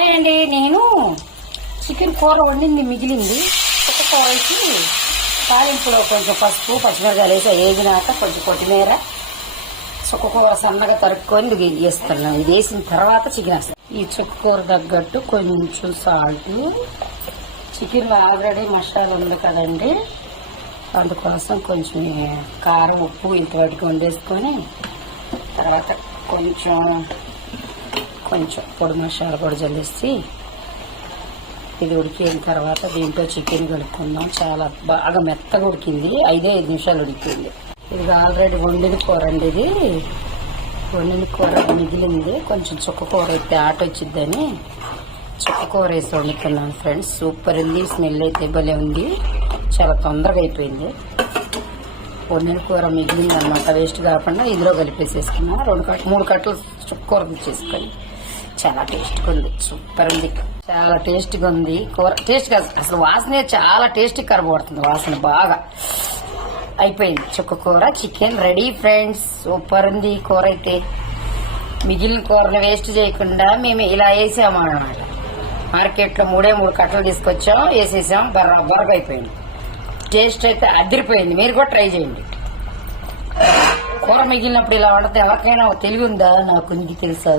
Hi అండి నేను chicken కూర వండింది మిగిలింది. చుక్క కూరకి తాలింపులో కొంచెం పసుపు పచ్చిమిరకాయలు వేసి వేగినాక కొంచెం కొత్తిమీర చుక్కకూర సన్నగా తరుక్కొని ఇది వేస్తున్నాం ఇది వేసిన తర్వాత చికెన్ వేస్తాం ఈ చుక్క కూర తగ్గట్టు కొంచెం సాల్ట్ చికెన్ ఆల్రెడీ మసాలా ఉంది కదండి. అందుకోసం కొంచెం కారం ఉప్పు ఇంతవరకు వండేసుకొని తర్వాత కొంచెం కొంచెం పొడి మసాలా కూడా చల్లేసి ఇది ఉడికిన తర్వాత దీంట్లో చికెన్ కలుపుకుందాం. చాలా బాగా మెత్తగా ఉడికింది. ఐదే ఐదు నిమిషాలు ఉడికింది. ఇది ఆల్రెడీ వండిన కూర అండి ఇది. వండిన కూర మిగిలింది. కొంచెం చుక్క కూర అయితే ఆట వచ్చిద్దని చుక్క కూర వేసి వండుతున్నాను ఫ్రెండ్స్. సూపర్ ఉంది. స్మెల్ అయితే భలే ఉంది. చాలా తొందరగా అయిపోయింది. వండిన కూర మిగిలింది అనమాట వేస్ట్ కాకుండా ఇందులో కలిపేసేసుకున్నాను రెండు కట్ మూడు కట్టలు చుక్క కూర తెచ్చేసుకొని చాలా టేస్ట్గా ఉంది. సూపర్ ఉంది. చాలా టేస్ట్గా ఉంది. కూర టేస్ట్ కాదు అసలు వాసనే చాలా టేస్టీ పడుతుంది వాసన బాగా. అయిపోయింది. చుక్క కూర చికెన్ రెడీ ఫ్రెండ్స్. సూపర్ ఉంది కూర అయితే. మిగిలిన కూరని వేస్ట్ చేయకుండా మేము ఇలా వేసాము అన్నమాట. మార్కెట్లో మూడే మూడు కట్టలు తీసుకొచ్చాం వేసేసాం. బర్రగా అయిపోయింది. టేస్ట్ అయితే అదిరిపోయింది. మీరు కూడా ట్రై చేయండి. కూర మిగిలినప్పుడు ఇలా వండితే ఎవరికైనా తెలివి ఉందా? నాకు ఉంది తెలుసా?